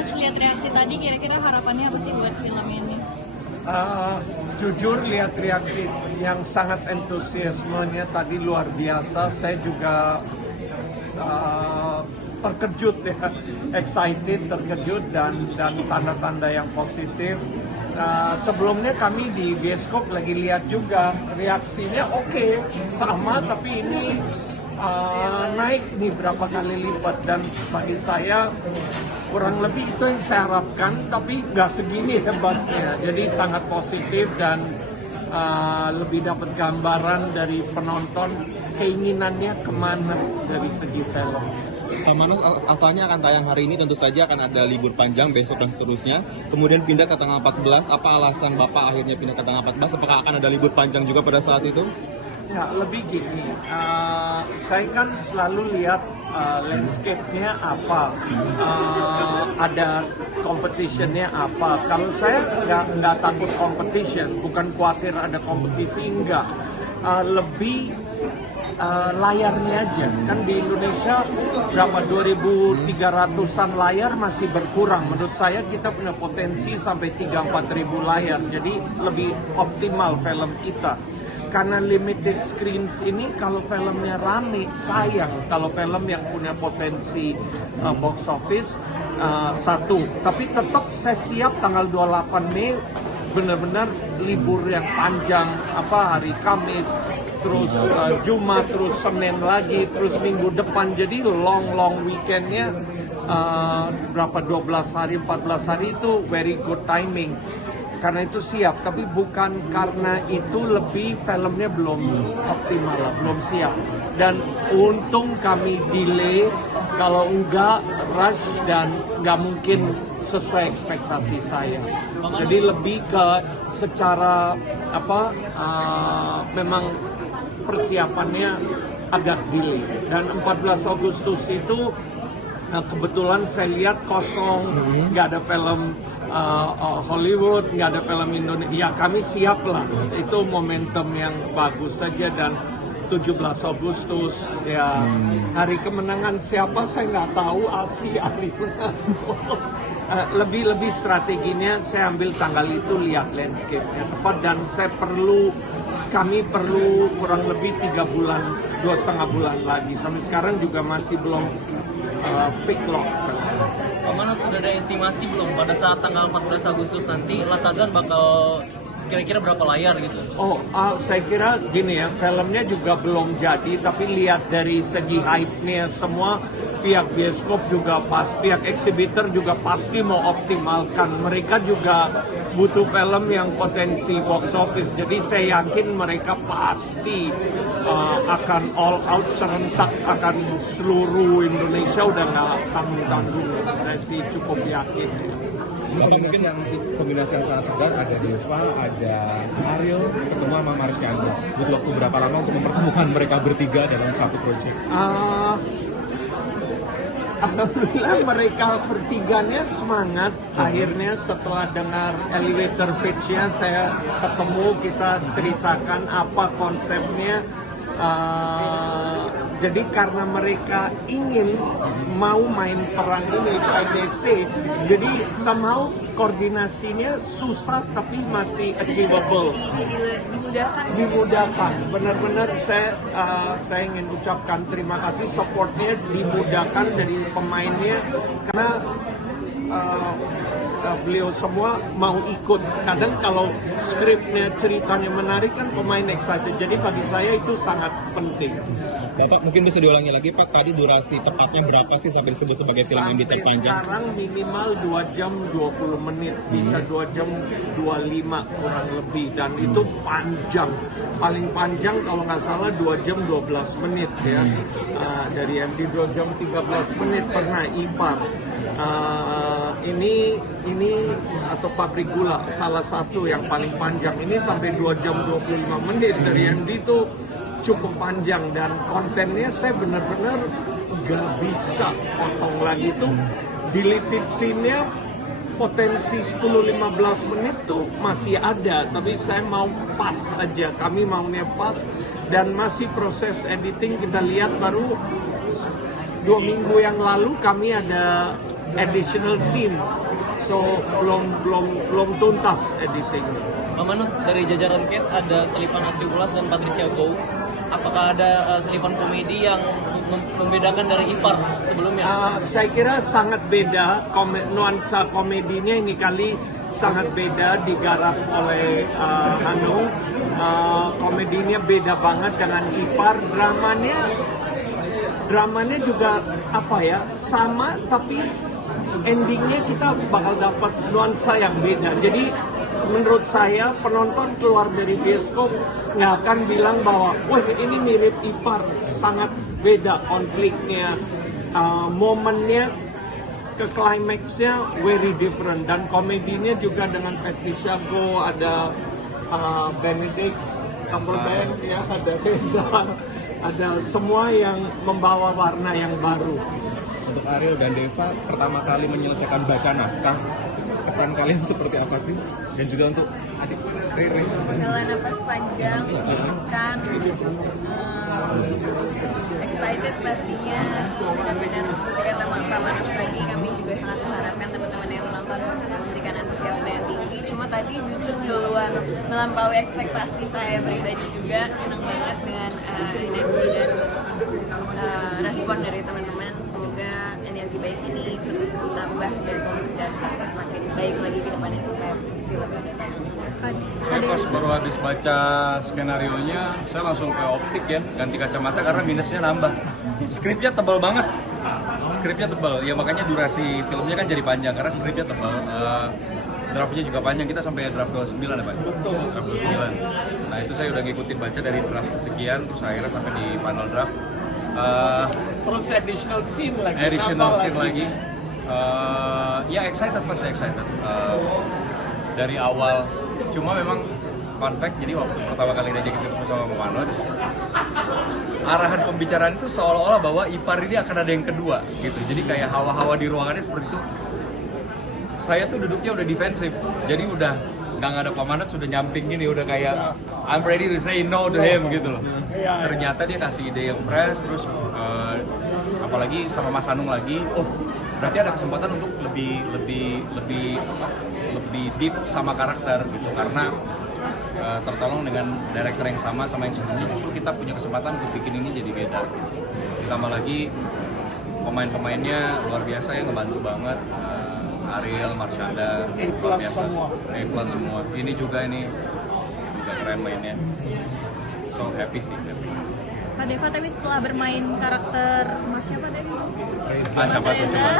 Mas lihat reaksi tadi, kira-kira harapannya apa sih buat film ini? Jujur lihat reaksi yang sangat entusiasmenya tadi luar biasa. Saya juga terkejut ya, excited, terkejut dan tanda-tanda yang positif. Sebelumnya kami di bioskop lagi lihat juga reaksinya oke, sama, tapi ini naik nih berapa kali lipat, dan bagi saya kurang lebih itu yang saya harapkan, tapi nggak segini hebatnya. Jadi sangat positif dan lebih dapat gambaran dari penonton keinginannya kemana dari segi film. Pak Manos, asalnya akan tayang hari ini, tentu saja akan ada libur panjang besok dan seterusnya. Kemudian pindah ke tanggal 14, apa alasan Bapak akhirnya pindah ke tanggal 14? Apakah akan ada libur panjang juga pada saat itu? Ya, lebih gini, saya kan selalu lihat landscape-nya apa, ada competition-nya apa. Kalau saya nggak takut competition, bukan khawatir ada kompetisi, enggak. Lebih layarnya aja, kan di Indonesia berapa 2.300-an layar masih berkurang. Menurut saya kita punya potensi sampai 3-4 ribu layar, jadi lebih optimal film kita. Karena limited screens ini, kalau filmnya rame sayang, kalau film yang punya potensi box office satu. Tapi tetap saya siap tanggal 28 Mei benar-benar libur yang panjang, hari Kamis, terus Jumat, terus Senin lagi, terus minggu depan, jadi long weekendnya berapa 12 hari, 14 hari itu very good timing. Karena itu siap, tapi bukan karena itu lebih filmnya belum optimal, belum siap. Dan untung kami delay, kalau enggak rush dan nggak mungkin sesuai ekspektasi saya. Jadi lebih ke secara memang persiapannya agak delay. Dan 14 Agustus itu kebetulan saya lihat kosong, nggak ada film Hollywood, nggak ada film Indonesia. Ya kami siap lah, itu momentum yang bagus saja. Dan 17 Agustus ya hari kemenangan siapa saya nggak tahu, Asia lebih strateginya saya ambil tanggal itu, lihat landscape-nya tepat, dan kami perlu kurang lebih 3 bulan, 2,5 bulan lagi. Sampai sekarang juga masih belum pick lock. Pak Manos, sudah ada estimasi belum pada saat tanggal 14 Agustus nanti Latazan bakal kira-kira berapa layar gitu? Saya kira gini ya, filmnya juga belum jadi, tapi lihat dari segi hype-nya semua, pihak bioskop juga pihak exhibitor juga pasti mau optimalkan. Mereka juga butuh film yang potensi box office, jadi saya yakin mereka pasti akan all out serentak, akan seluruh Indonesia, udah nggak tanggung-tanggung. Saya sih cukup yakin. Kombinasi yang sangat segar, ada Deva, ada Ariel, ketemu sama Mariska Agua. Butuh waktu berapa lama untuk mempertemukan mereka bertiga dalam satu proyek? Alhamdulillah mereka bertiganya semangat. Akhirnya setelah dengar elevator pitch-nya, saya ketemu, kita ceritakan apa konsepnya. Jadi karena mereka mau main peran ini PDC, jadi somehow koordinasinya susah tapi masih achievable. Jadi Dimudahkan. Benar-benar saya ingin ucapkan terima kasih, supportnya dimudahkan dari pemainnya, karena beliau semua mau ikut. Kadang kalau skripnya, ceritanya menarik kan pemain excited. Jadi bagi saya itu sangat penting. Bapak mungkin bisa diulangi lagi Pak, tadi durasi tepatnya berapa sih sampai disebut sebagai film yang terpanjang? Sekarang minimal 2 jam 20 menit, bisa 2 jam 25 kurang lebih, dan itu panjang. Paling panjang kalau nggak salah 2 jam 12 menit ya. Dari MD 2 jam 13 menit pernah Ipar. Ini atau Pabrik Gula salah satu yang paling panjang, ini sampai 2 jam 25 menit. Dari MD itu cukup panjang, dan kontennya saya benar-benar gak bisa potong lagi tuh. Deleted scene-nya potensi 10-15 menit tuh masih ada, tapi saya mau pas aja, kami maunya pas, dan masih proses editing. Kita lihat baru 2 minggu yang lalu kami ada additional scene. So belum tuntas editing. Bang Manus, dari jajaran cast ada selipan Asri Ulas dan Patricia Gow. Apakah ada selipan komedi yang membedakan dari Ipar sebelumnya? Saya kira sangat beda, nuansa komedinya ini kali sangat beda digarap oleh Hanung. Komedinya beda banget dengan Ipar. Dramanya juga apa ya, sama tapi endingnya kita bakal dapat nuansa yang beda. Jadi menurut saya penonton keluar dari bioskop nggak akan bilang bahwa wah ini mirip Ipar, sangat beda konfliknya, momennya ke climaxnya very different, dan komedinya juga dengan Patricia Gow, ada Benedict Cumberbatch ya, ada Desa, ada semua yang membawa warna yang baru. Untuk Ariel dan Deva pertama kali menyelesaikan baca naskah, kesan kalian seperti apa sih? Dan juga untuk adik Riri. Menghela napas panjang, deg-degan, excited pastinya. Benar-benar seperti kata Pak Manus tadi, kami juga sangat mengharapkan teman-teman yang menonton memberikan antusiasme yang tinggi. Cuma tadi jujur di luar melampaui ekspektasi saya pribadi juga. Senang banget dengan energi dan respon dari teman-teman. Semoga energi baik ini terus ditambah dan semakin baik lagi ke depannya sampai filmnya datang. Saya pas baru habis baca skenario-nya, saya langsung ke optik ya, ganti kacamata karena minusnya nambah. Skripnya tebal banget, skripnya tebal, ya makanya durasi filmnya kan jadi panjang karena skripnya tebal. Draftnya juga panjang, kita sampai draft 29 ya Pak? Betul. Draft 29. Nah itu saya udah ngikutin baca dari draft sekian, terus akhirnya sampai di final draft. Terus additional scene lagi. Lagi. Ya excited pasti excited. Dari awal, cuma memang fun fact, jadi waktu pertama kali diajakin ketemu sama Pak Manus, arahan pembicaraan itu seolah-olah bahwa Ipar ini akan ada yang kedua gitu. Jadi kayak hawa-hawa di ruangannya seperti itu. Saya tuh duduknya udah defensif, jadi udah nggak ada Pak Manus, sudah nyamping gini, udah kayak I'm ready to say no to him gitu loh. Ternyata dia kasih ide yang fresh, terus apalagi sama Mas Hanung lagi, oh berarti ada kesempatan untuk lebih deep sama karakter gitu, karena tertolong dengan director yang sama yang sebelumnya, justru kita punya kesempatan untuk bikin ini jadi beda. Ditambah lagi pemain-pemainnya luar biasa ya, ngebantu banget. Ariel, Marshanda, luar biasa. A+ semua. Ini juga keren mainnya. So happy sih. Kak Deva tapi setelah bermain karakter Mas siapa tadi? Siapa tuh coba?